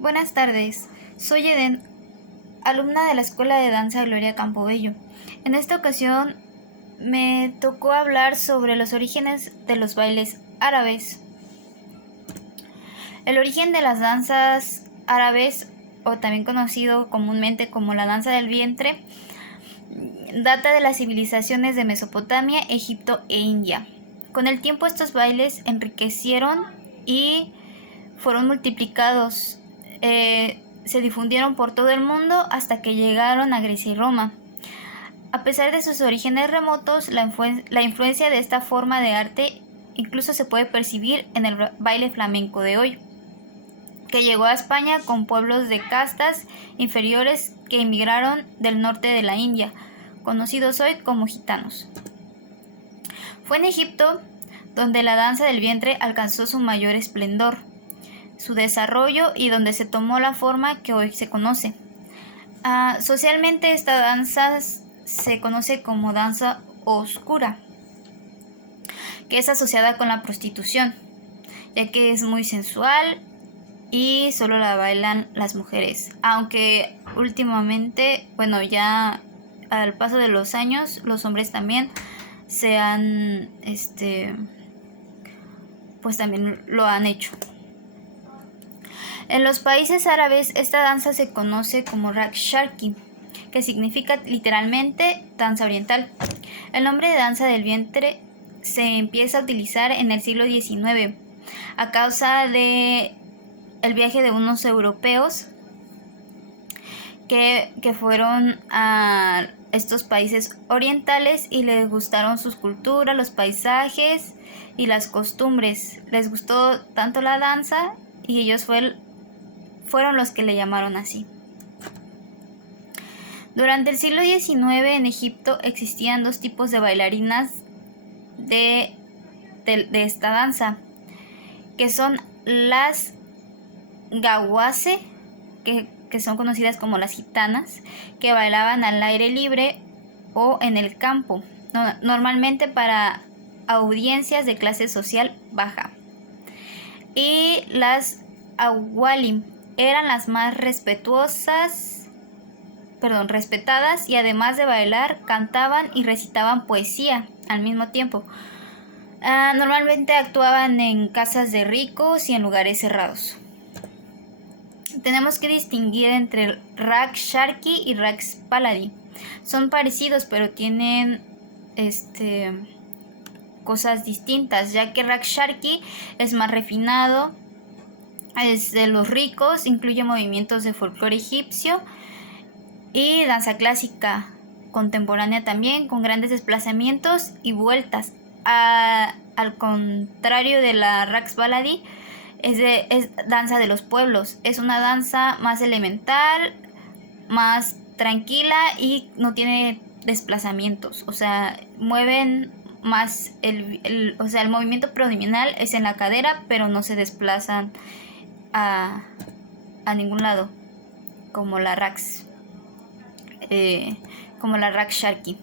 Buenas tardes, soy Eden, alumna de la Escuela de Danza Gloria Campobello. En esta ocasión me tocó hablar sobre los orígenes de los bailes árabes. El origen de las danzas árabes, o también conocido comúnmente como la danza del vientre, data de las civilizaciones de Mesopotamia, Egipto e India. Con el tiempo estos bailes enriquecieron y fueron multiplicados. Se difundieron por todo el mundo hasta que llegaron a Grecia y Roma. A pesar de sus orígenes remotos, la influencia de esta forma de arte incluso se puede percibir en el baile flamenco de hoy, que llegó a España con pueblos de castas inferiores que emigraron del norte de la India, conocidos hoy como gitanos. Fue en Egipto donde la danza del vientre alcanzó su mayor esplendor, su desarrollo y donde se tomó la forma que hoy se conoce. Socialmente esta danza se conoce como danza oscura, que es asociada con la prostitución, ya que es muy sensual y solo la bailan las mujeres, aunque últimamente, ya al paso de los años, los hombres también se han, pues también lo han hecho. En los países árabes esta danza se conoce como Raqs Sharqi, que significa literalmente danza oriental. El nombre de danza del vientre se empieza a utilizar en el siglo XIX a causa de el viaje de unos europeos que fueron a estos países orientales y les gustaron sus culturas, los paisajes y las costumbres. Les gustó tanto la danza y ellos fueron los que le llamaron así. Durante el siglo XIX en Egipto existían dos tipos de bailarinas de esta danza, que son las gawase, que son conocidas como las gitanas, que bailaban al aire libre o en el campo, normalmente para audiencias de clase social baja. Y las awalim eran las más respetadas y además de bailar, cantaban y recitaban poesía al mismo tiempo. Normalmente actuaban en casas de ricos y en lugares cerrados. Tenemos que distinguir entre Raqs Sharqi y Raqs Pahlavi. Son parecidos, pero tienen cosas distintas, ya que Raqs Sharqi es más refinado, es de los ricos, incluye movimientos de folclore egipcio y danza clásica contemporánea también, con grandes desplazamientos y vueltas. Al contrario de la Raqs Pahlavi, es danza de los pueblos. Es una danza más elemental, más tranquila y no tiene desplazamientos. O sea, mueven más el movimiento predominal es en la cadera, pero no se desplazan a ningún lado, como la Raqs Sharqi.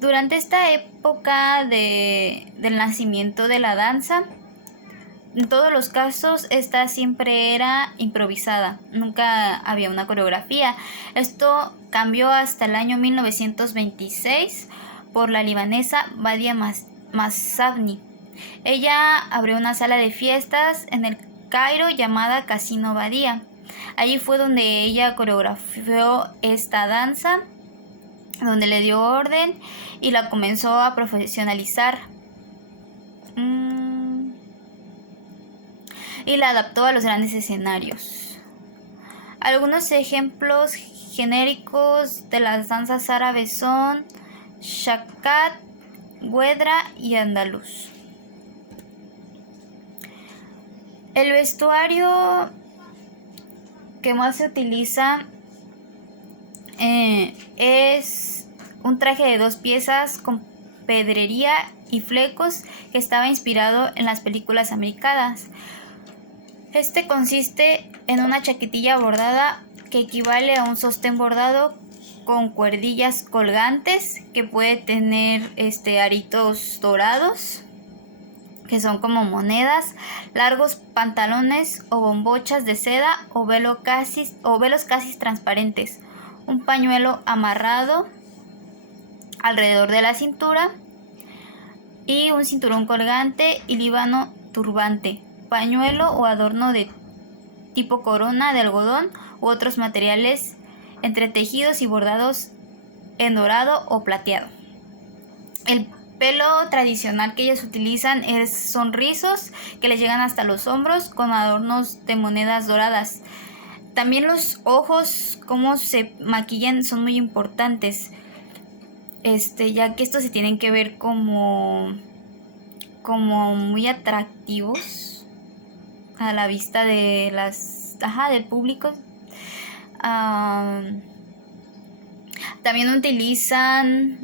Durante esta época del nacimiento de la danza, en todos los casos, esta siempre era improvisada, nunca había una coreografía. Esto cambió hasta el año 1926 por la libanesa Badia Massabni. Ella abrió una sala de fiestas en el Cairo llamada Casino Badia. Allí fue donde ella coreografió esta danza, donde le dio orden y la comenzó a profesionalizar. Y la adaptó a los grandes escenarios. Algunos ejemplos genéricos de las danzas árabes son Shakkat, Wedra y Andaluz. El vestuario que más se utiliza es un traje de 2 piezas con pedrería y flecos que estaba inspirado en las películas americanas. Este consiste en una chaquetilla bordada que equivale a un sostén bordado con cuerdillas colgantes que puede tener aritos dorados que son como monedas, largos pantalones o bombochas de seda o velos casi transparentes, un pañuelo amarrado alrededor de la cintura y un cinturón colgante y líbano turbante, pañuelo o adorno de tipo corona de algodón u otros materiales entretejidos y bordados en dorado o plateado. El pelo tradicional que ellas utilizan son rizos que les llegan hasta los hombros con adornos de monedas doradas. También los ojos, cómo se maquillan, son muy importantes, ya que estos se tienen que ver como muy atractivos a la vista de del público. También utilizan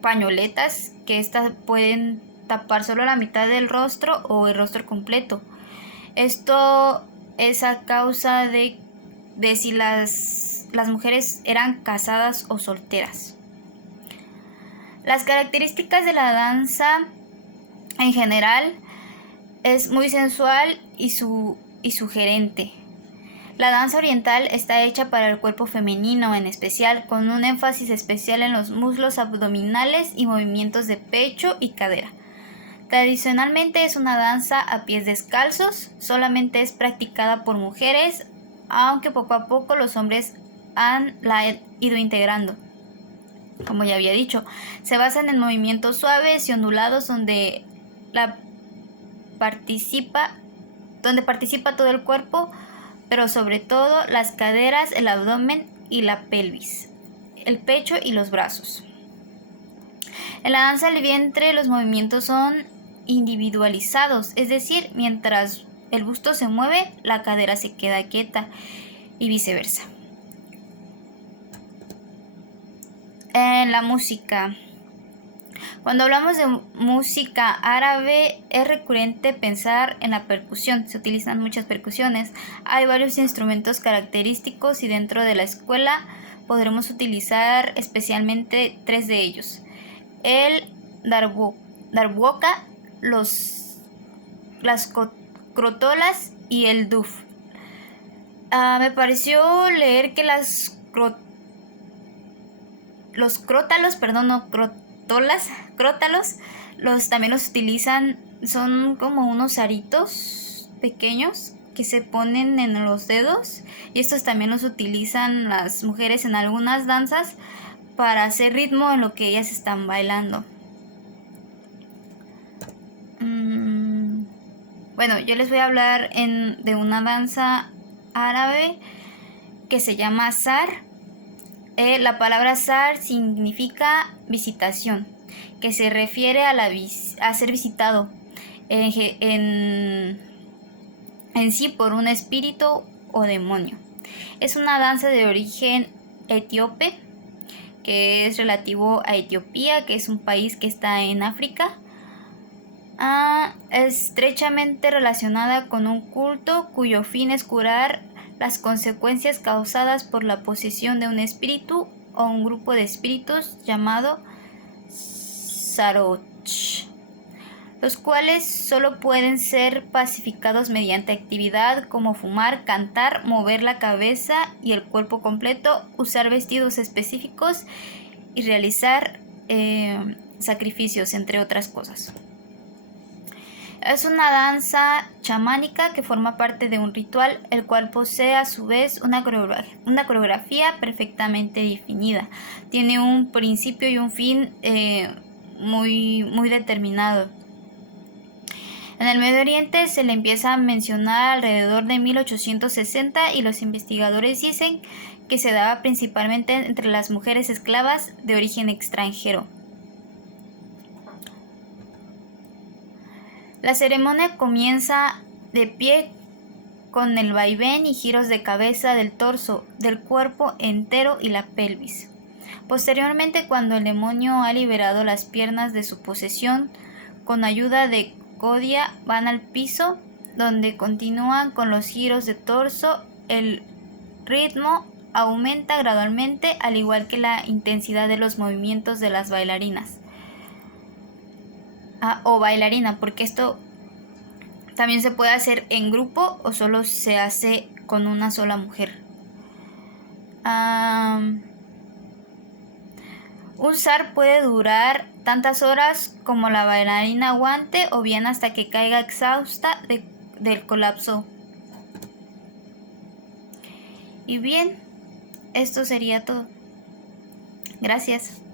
pañoletas que estas pueden tapar solo la mitad del rostro o el rostro completo. Esto es a causa de si las mujeres eran casadas o solteras. Las características de la danza en general es muy sensual y sugerente. La danza oriental está hecha para el cuerpo femenino en especial, con un énfasis especial en los muslos abdominales y movimientos de pecho y cadera. Tradicionalmente es una danza a pies descalzos, solamente es practicada por mujeres, aunque poco a poco los hombres la han ido integrando. Como ya había dicho, se basan en movimientos suaves y ondulados donde participa todo el cuerpo, pero sobre todo las caderas, el abdomen y la pelvis, el pecho y los brazos. En la danza del vientre los movimientos son individualizados, es decir, mientras el busto se mueve, la cadera se queda quieta y viceversa. En la música. Cuando hablamos de música árabe es recurrente pensar en la percusión. Se utilizan muchas percusiones. Hay varios instrumentos característicos y dentro de la escuela podremos utilizar especialmente 3 de ellos. El darbuka, las crotolas y el duf. Me pareció leer que los crótalos, también los utilizan, son como unos aritos pequeños que se ponen en los dedos, y estos también los utilizan las mujeres en algunas danzas para hacer ritmo en lo que ellas están bailando. Bueno, yo les voy a hablar de una danza árabe que se llama zar. La palabra zar significa visitación, que se refiere a ser visitado en sí por un espíritu o demonio. Es una danza de origen etíope, que es relativo a Etiopía, que es un país que está en África. Estrechamente relacionada con un culto cuyo fin es curar las consecuencias causadas por la posesión de un espíritu o un grupo de espíritus llamado Saroch, los cuales solo pueden ser pacificados mediante actividad como fumar, cantar, mover la cabeza y el cuerpo completo, usar vestidos específicos y realizar sacrificios, entre otras cosas. Es una danza chamánica que forma parte de un ritual, el cual posee a su vez una coreografía perfectamente definida. Tiene un principio y un fin muy determinado. En el Medio Oriente se le empieza a mencionar alrededor de 1860 y los investigadores dicen que se daba principalmente entre las mujeres esclavas de origen extranjero. La ceremonia comienza de pie con el vaivén y giros de cabeza del torso, del cuerpo entero y la pelvis. Posteriormente, cuando el demonio ha liberado las piernas de su posesión, con ayuda de Kodia van al piso, donde continúan con los giros de torso. El ritmo aumenta gradualmente, al igual que la intensidad de los movimientos de las bailarinas. o bailarina, porque esto también se puede hacer en grupo o solo se hace con una sola mujer. Un zar puede durar tantas horas como la bailarina aguante o bien hasta que caiga exhausta del colapso. Y bien, esto sería todo. Gracias.